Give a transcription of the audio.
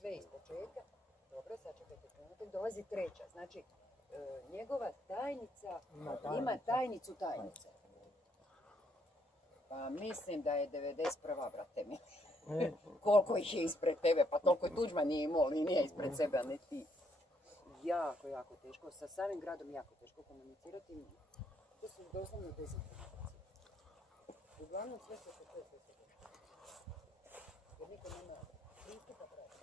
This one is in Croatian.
sve iz početka. Dobro, sačekajte trenutak, dolazi treća. Znači, njegova tajnica ima tajnicu tajnice. Pa mislim da je 91. brate mi. Koliko ih je ispred tebe, pa toliko je Tuđman nije imao linija ispred sebe, a ne ti. Jako, jako teško. Sa samim gradom jako teško komunicirati. To su doslovno dezinformacije. Uglavnom sve se. Jer niko nema pristupa pravi.